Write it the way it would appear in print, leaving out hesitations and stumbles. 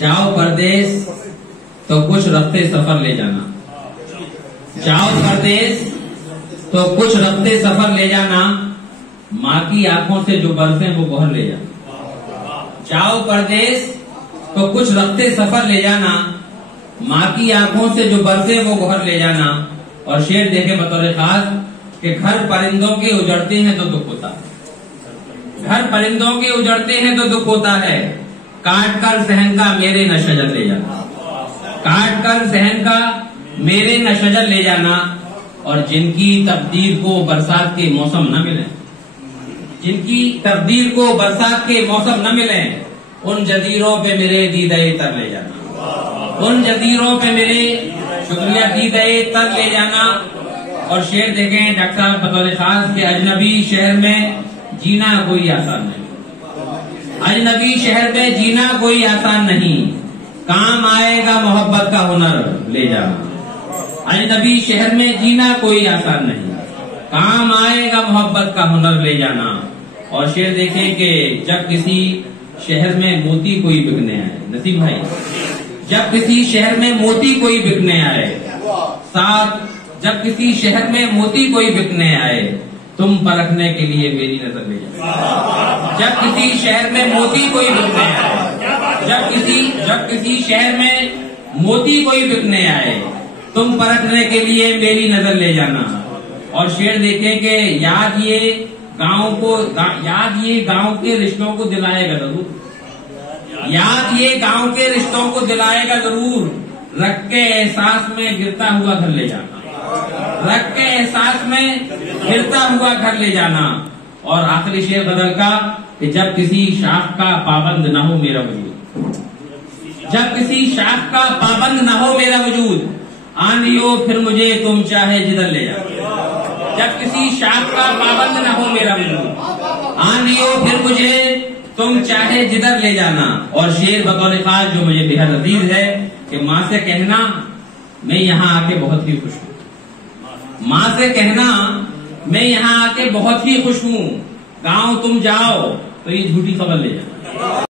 جاؤ پردیس تو کچھ رفتے سفر لے جانا، جاؤ پردیس تو کچھ رفتے سفر لے جانا، ماں کی آنکھوں سے جو برسیں وہ گوہر لے جانا۔ جاؤ پردیس تو کچھ رفتے سفر لے جانا، ماں کی آنکھوں سے جو برسیں وہ گوہر لے جانا۔ اور شعر دیکھیں بطور خاص کہ گھر پرندوں کے اجڑتے ہیں تو دکھ ہوتا ہے، گھر پرندوں کے اجڑتے ہیں تو دکھ ہوتا ہے، کاٹ کر صحن کا میرے نہ شجر لے جانا، کاٹ کر صحن کا میرے نہ شجر لے جانا۔ اور جن کی تقدیر کو برسات کے موسم نہ ملے، جن کی تقدیر کو برسات کے موسم نہ ملے، ان جزیروں پہ میرے دیدے تر لے جانا، ان جزیروں پہ میرے شکریہ دیدے تر لے جانا۔ اور شعر دیکھیں ڈاکٹر صاحب بطور خاص کہ اجنبی شہر میں جینا کوئی آسان نہیں، اجنبی شہر میں جینا کوئی آسان نہیں، کام آئے گا محبت کا ہنر لے جانا۔ اجنبی شہر میں جینا کوئی آسان نہیں، کام آئے گا محبت کا ہنر لے جانا۔ اور شعر دیکھیں کہ جب کسی شہر میں موتی کوئی بکنے آئے، نسیم بھائی، جب کسی شہر میں موتی کوئی بکنے آئے، ساتھ جب کسی شہر میں موتی کوئی بکنے آئے، تم پرکھنے کے لیے میری نظر لے جاؤ۔ جب کسی شہر میں موتی کوئی بکنے آئے، جب کسی شہر میں موتی کوئی بکنے آئے، تم پرکھنے کے لیے میری نظر لے جانا۔ اور شعر دیکھیں کہ یاد یہ گاؤں کے رشتوں کو دلائے گا ضرور، یاد یہ گاؤں کے رشتوں کو دلائے گا ضرور، رکھ کے احساس میں گرتا ہوا گھر لے جانا، رکھ کے احساس میں گرتا ہوا گھر لے جانا۔ اور آخری شعر غزل کا کہ جب کسی شاخ کا پابند نہ ہو میرا وجود، جب کسی شاخ کا پابند نہ ہو میرا وجود، آندھیو پھر مجھے تم چاہے جدھر لے جانا۔ جب کسی شاخ کا پابند نہ ہو میرا وجود، آندھیو پھر مجھے تم چاہے جدھر لے جانا۔ اور شعر بطور خاص جو مجھے بے حد عزیز ہے کہ ماں سے کہنا میں یہاں آ کے بہت ہی خوش ہوں، ماں سے کہنا میں یہاں آ کے بہت ہی خوش ہوں، گاؤں تم جاؤ تو یہ جھوٹی خبر لے جانا۔